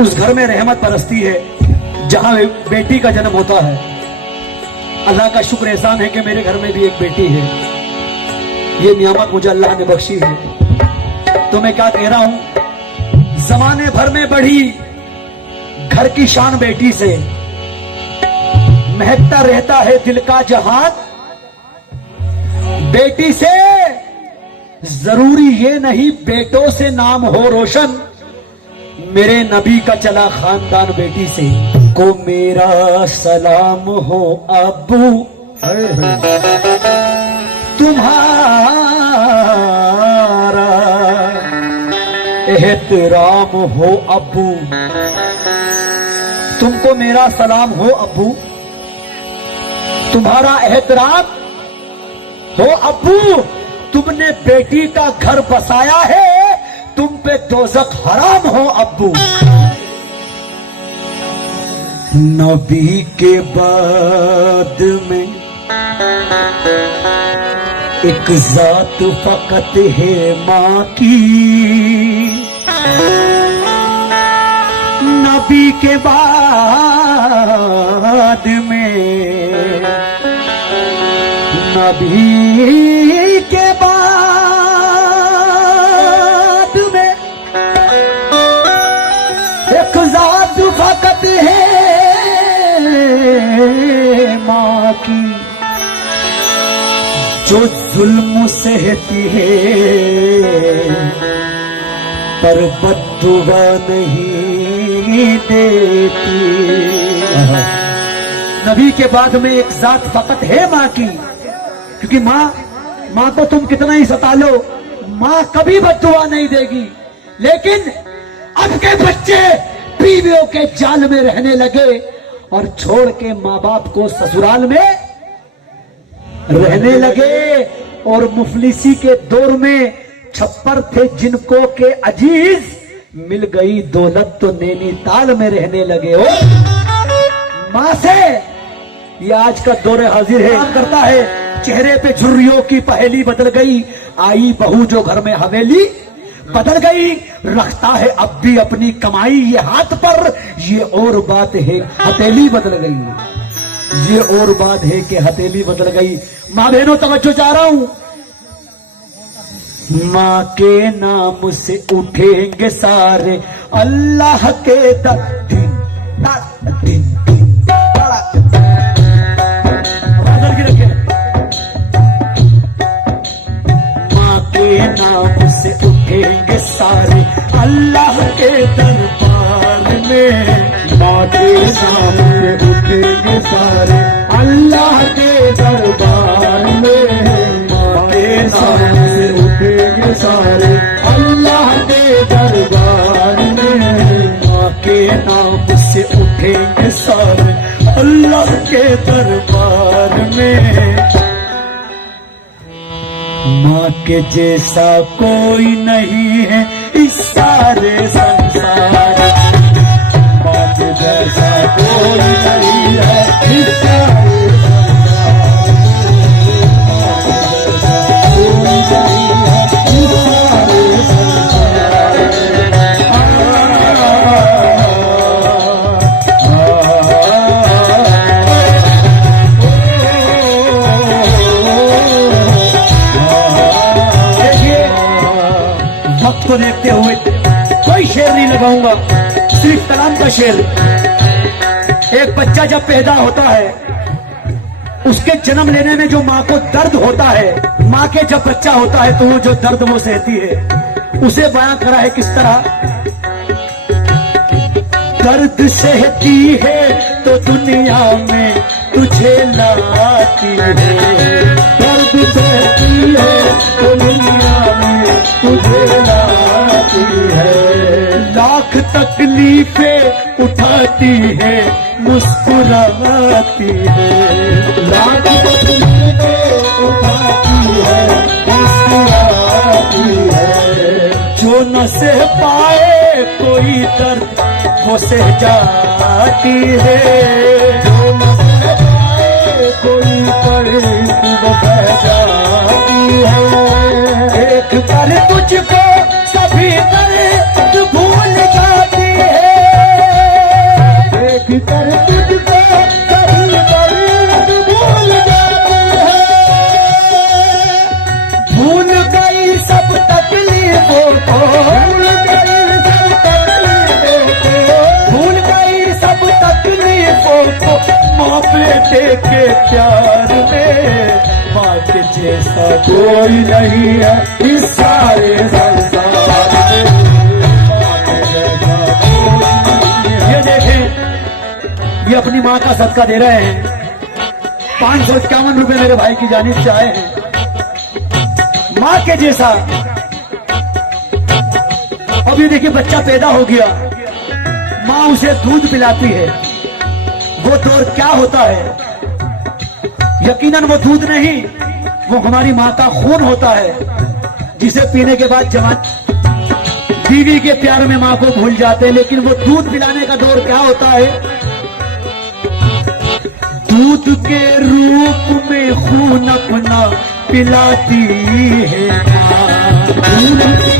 उस घर में रहमत बरसती है जहां बेटी का जन्म होता है। अल्लाह का शुक्र एहसान है कि मेरे घर में भी एक बेटी है। ये नियामत मुझे अल्लाह ने बख्शी है। तो मैं क्या कह रहा हूं, जमाने भर में बढ़ी घर की शान बेटी से, महकता रहता है दिल का जहान। बेटी से जरूरी ये नहीं बेटों से नाम हो रोशन, मेरे नबी का चला खानदान बेटी से। को मेरा सलाम हो अबू, तुम्हारा एहतराम हो अबू। तुमको मेरा सलाम हो अबू, तुम्हारा एहतराम हो अबू। तुमने बेटी का घर बसाया है, तुम पे दोज़ख हराम हो अब्बू। नबी के बाद में एक जात फकत है माँ की, नबी के बाद में, नबी के बाद में एक जात फकत है माँ की, जो जुल्म सहती है पर बद्दुआ नहीं देती। नबी के बाद में एक जात फकत है माँ की, क्योंकि माँ को तुम कितना ही सता लो, माँ कभी बद्दुआ नहीं देगी। लेकिन अब के बच्चे बीवियों के जाल में रहने लगे और छोड़ के माँ बाप को ससुराल में रहने लगे। और मुफलिसी के दौर में छप्पर थे जिनको के अजीज, मिल गई दौलत तो नैनीताल में रहने लगे। हो माँ से ये आज का दौर हाजिर है, काम करता है। चेहरे पे झुर्रियों की पहेली बदल गई, आई बहू जो घर में हवेली बदल गई। रखता है अब भी अपनी कमाई ये हाथ पर, ये और बात है हथेली बदल गई। ये और बात है कि हथेली बदल गई। माँ बहनों तवज्जो चाह रहा हूं, माँ के नाम से उठेंगे सारे अल्लाह के दर। नाम से उठेंगे सारे अल्लाह के दरबार में, माँ के सामने उठेंगे सारे अल्लाह के दरबार में, माँ के सामने उठेंगे सारे अल्लाह के दरबार में, माँ के नाम से उठेंगे सारे अल्लाह के दरबार में। माँ के जैसा कोई नहीं है इस सारे संसार, माँ के जैसा कोई नहीं है इस सारे को देखते हुए कोई शेर नहीं लगाऊंगा, सिर्फ कलाम का शेर। एक बच्चा जब पैदा होता है, उसके जन्म लेने में जो माँ को दर्द होता है, माँ के जब बच्चा होता है तो वो जो दर्द वो सहती है, उसे बयां करा है किस तरह। दर्द सहती है तो दुनिया में तुझे लाती है, दर्द सहती है तो दुनिया में तुझे लाती है, लाख तकलीफें उठाती है मुस्कुराती है, लाख तकलीफें उठाती है मुस्कुराती है। जो न सह पाए कोई दर्द वो सह जाती है, जो न सह पाए कोई दर्द वो सह जाती है। देख कर तुझको सभी दर्द भूल जाती है, कोई नहीं है इस सारे संसार में। ये देखें, ये अपनी माँ का सदका दे रहे हैं। 551 रुपए मेरे भाई की जानिब से आए हैं। माँ के जैसा। अब ये देखिए, बच्चा पैदा हो गया, माँ उसे दूध पिलाती है। वो दौर क्या होता है? यकीनन वो दूध नहीं, वो हमारी माँ का खून होता है, जिसे पीने के बाद जवान बीवी के प्यार में माँ को भूल जाते हैं। लेकिन वो दूध पिलाने का दौर क्या होता है? दूध के रूप में खून अपना पिलाती है माँ। दूध के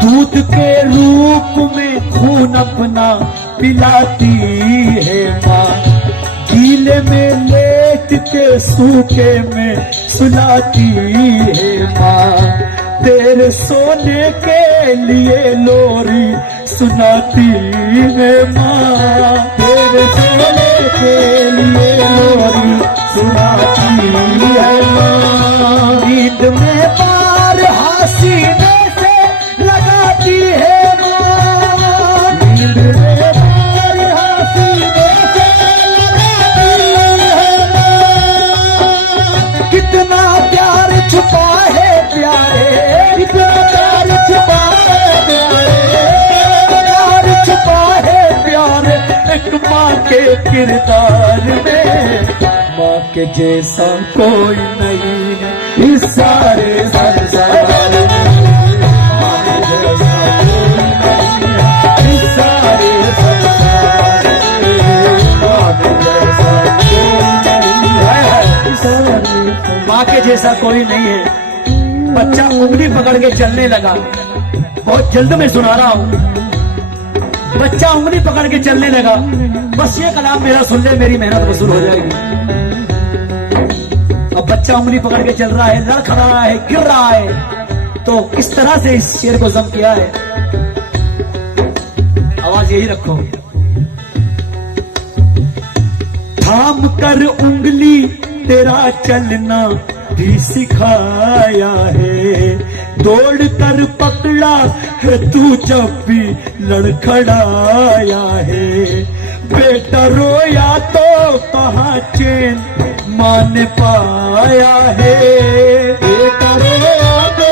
दूध के रूप में खून अपना पिलाती है माँ। गीले में लेट के सूखे में सुलाती है माँ। तेरे सोने के लिए लोरी सुनाती है माँ। तेरे सोने के लिए लोरी सुनाती है माँ। नींद में पार हसीने से लगाती है माँ। नींद में पार हसीने से लगाती है माँ। कितना प्यार छुपा है प्यारे, कितना प्यार छुपा है प्यारे, प्यार छुपा है प्यारे एक माँ के किरदार में। माँ के जैसा कोई नहीं है इस सारे संसार में। माँ के जैसा कोई नहीं है इस सारे संसार में। माँ के जैसा कोई नहीं है इस सारे। माँ के जैसा कोई नहीं है। बच्चा उंगली पकड़ के चलने लगा। बहुत जल्द में सुना रहा हूँ। बच्चा उंगली पकड़ के चलने लगा। बस ये कलाम मेरा सुन ले, मेरी मेहनत वसूल हो जाएगी। अब बच्चा उंगली पकड़ के चल रहा है, लड़खड़ा रहा है, गिर रहा है। तो किस तरह से इस शेर को जम किया है? आवाज यही रखो। थाम कर उंगली तेरा चलना भी सिखाया है। दौड़ कर पकड़ा है तू जब भी लड़खड़ाया है। बेटा रोया तो कहाँ चैन मान पाया है। बेटा रोया तो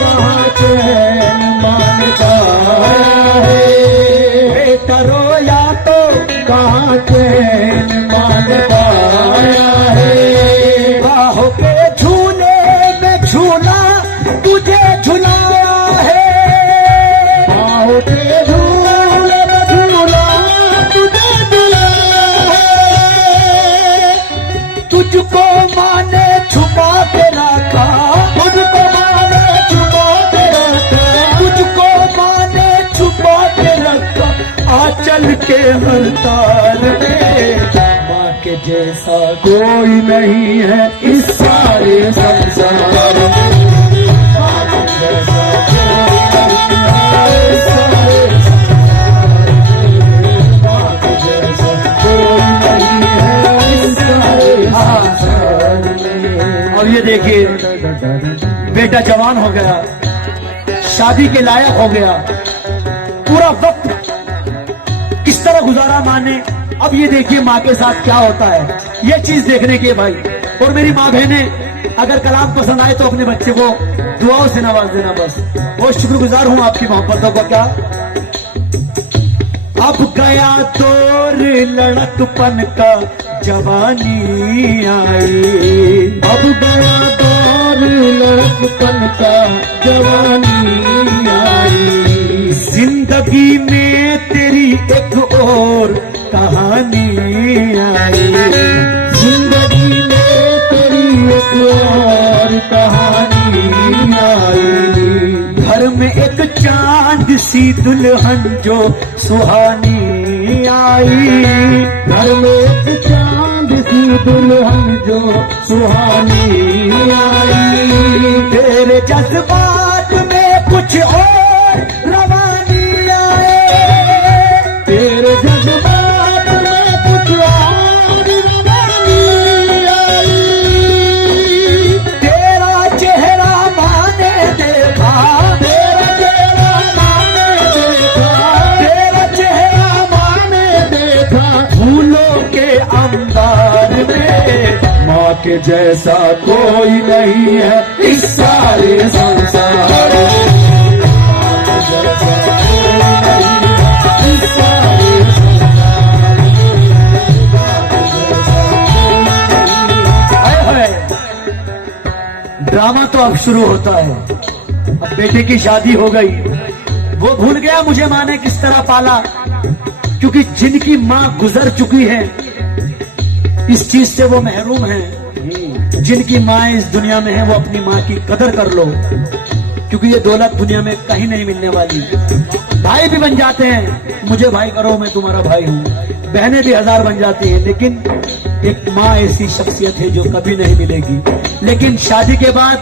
कहाँ चैन मान पाया है। बेटा रोया तो कहाँ चैन मान पाया है। बाहों के झूले में झूला तुझे झुलाया है। बाहों के झूले में झूला तुझे झुलाया है। तुझको माने छुपा के रखा, तुझको माने छुपा के रखा, तुझको माने छुपा के रखा आंचल के हर तार में। माँ के जैसा कोई नहीं है इस सारे संसार में। माँ के जैसा कोई नहीं है इस सारे संसार में। माँ के जैसा कोई नहीं है इस सारे संसार में। और ये देखिए, बेटा जवान हो गया, शादी के लायक हो गया। पूरा वक्त किस तरह गुजारा माँ ने। अब ये देखिए माँ के साथ क्या होता है, ये चीज देखने के भाई। और मेरी माँ बहने, अगर कलाम पसंद आए तो अपने बच्चे को दुआओं से नवाज देना। बस बहुत शुक्रगुजार हूँ आपकी मोहब्बतों का। क्या अब गया दौर लड़कपन का, जवानी आई। अब गया दौर लड़कपन का, जवानी आई। जिंदगी में तेरी एक और कहानी आई। जिंदगी में तेरी एक और कहानी आई। घर में एक चांद सी दुल्हन जो सुहानी आई। घर में एक चांद सी दुल्हन जो सुहानी आई। तेरे जज्बात में कुछ और रवानी आए। तेरे जज्बात में कुछ और रवानी के जैसा कोई नहीं है इस सारे संसार में। माँ के जैसा कोई नहीं है इस सारे संसार में। माँ के जैसा कोई नहीं है। ड्रामा तो अब शुरू होता है। अब बेटे की शादी हो गई, वो भूल गया मुझे माँ ने किस तरह पाला, क्योंकि जिनकी माँ गुजर चुकी है इस चीज से वो महरूम है। जिनकी माँ इस दुनिया में है वो अपनी माँ की कदर कर लो, क्योंकि ये दौलत दुनिया में कहीं नहीं मिलने वाली। भाई भी बन जाते हैं, मुझे भाई करो मैं तुम्हारा भाई हूँ, बहनें भी 1000 बन जाती हैं, लेकिन एक माँ ऐसी शख्सियत है जो कभी नहीं मिलेगी। लेकिन शादी के बाद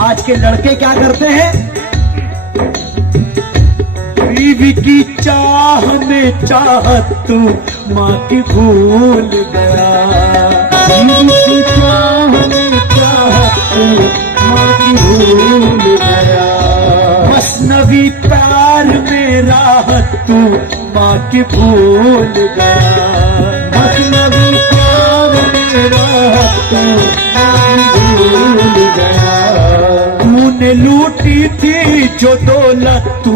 आज के लड़के क्या करते हैं, बीवी की चाह में चाहत तू माँ की भूल गया। बीवी की चाह में चाहत तू माँ की भूल गया। मसनवी प्यार में राहत तू माँ की भूल गया। मसनवी प्यार में राहत तू माँ की भूल गया। तूने लूटी थी जो दौलत तू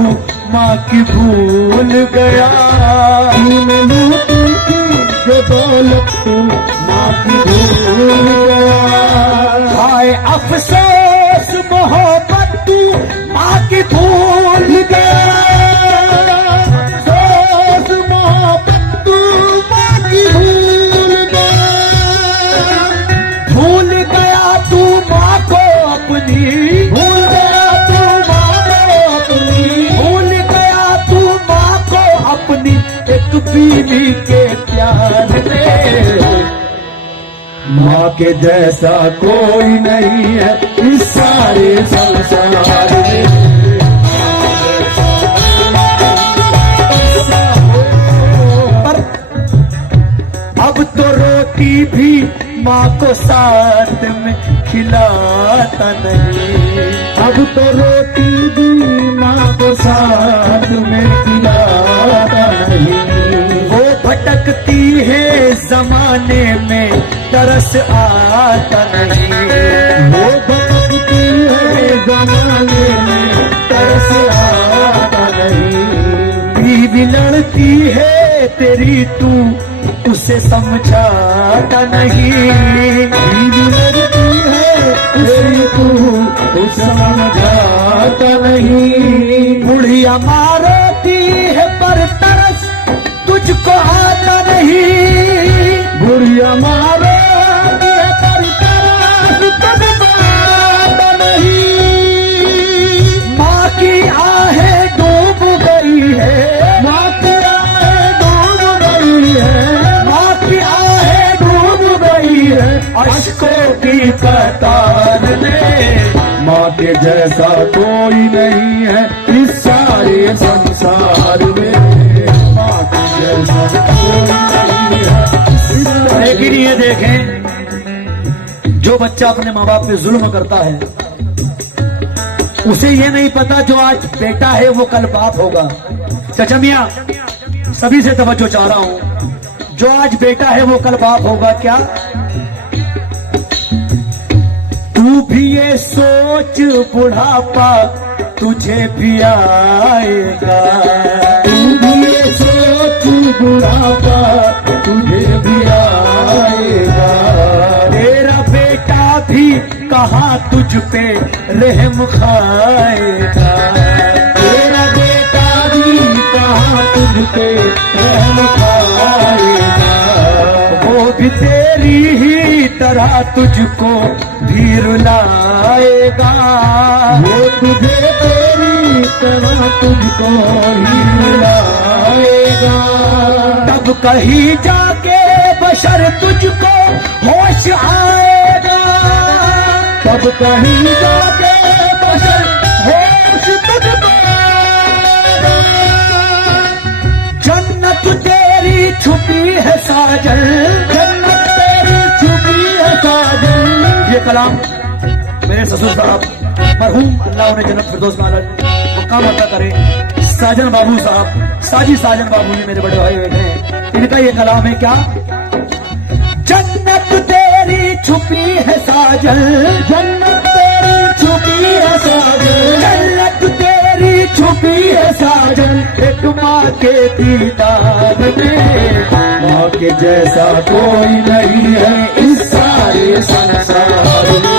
माँ की भूल गया। तूने लूटी थी जो दौलत तू माँ की भूल गया। हाय अफसोस मोहब्बत तू माँ की भूल गया। अफसोस मोहब्बत तू माँ की भूल गया। भूल गया तू माँ को अपनी, भूल गया तू माँ को अपनी। भूल गया तू माँ को अपनी एक बीवी के प्यार में। माँ के जैसा कोई नहीं है इस सारे संसार में। पर अब तो रोटी भी माँ को साथ में खिलाता नहीं। अब तो रोटी भी माँ को साथ में खिलाता नहीं। वो भटकती है जमाने में तरस आता नहीं। वो भटकती है जमाने में तरस आता नहीं। बीवी लड़ती है तेरी तू उसे समझाता नहीं। बीवी लड़ती है तेरी तू उसे समझाता नहीं। बुढ़िया मारती है पर तरस तुझको आता नहीं। बुढ़िया मारो पर तरस तुझको आता नहीं। माँ की आहें डूब गई है। माँ की आहें डूब गई है। माँ की आहें डूब गई है अश्कों की कतार में। माँ के जैसा कोई नहीं है इस सारे संसार में। माँ के जैसा कोई नहीं है इस सारे। लेकिन ये देखें, जो बच्चा अपने माँ बाप पे जुल्म करता है उसे ये नहीं पता जो आज बेटा है वो कल बाप होगा। चाचा मियां सभी से तवज्जो चाह रहा हूं, जो आज बेटा है वो कल बाप होगा क्या? तू भी ये सोच बुढ़ापा तुझे भी आएगा। तू भी ये सोच बुढ़ापा तुझे भी आएगा। तेरा बेटा भी कहाँ तुझ पे रहम खाएगा। तेरा बेटा भी कहाँ तुझ पे रहम खाएगा। वो भी तेरी ही तरह तुझको भी रुलाएगा। वो तुझे तेरी तरह तुझको ही रुलाएगा। तब कहीं जाके बशर तुझको होश आएगा। तब कहीं जाके बशर होश तुझको आएगा। जन्नत तेरी छुपी है साजन। जन्नत तेरी छुपी है साजन। ये कलाम मेरे ससुर साहब मरहूम अल्लाह उन्हें जन्नत फिरदौस में मकाम अता करे, साजन बाबू साहब, साजी साजन बाबू जी मेरे बड़े भाई बैठे हैं, इनका ये कलाम है क्या? जन्नत तेरी तेरी छुपी है साजन, जन्नत तेरी छुपी है साजन, जन्नत तेरी छुपी है साजन, एक माँ के दीदार में। माँ के जैसा कोई नहीं है इस सारे संसार में।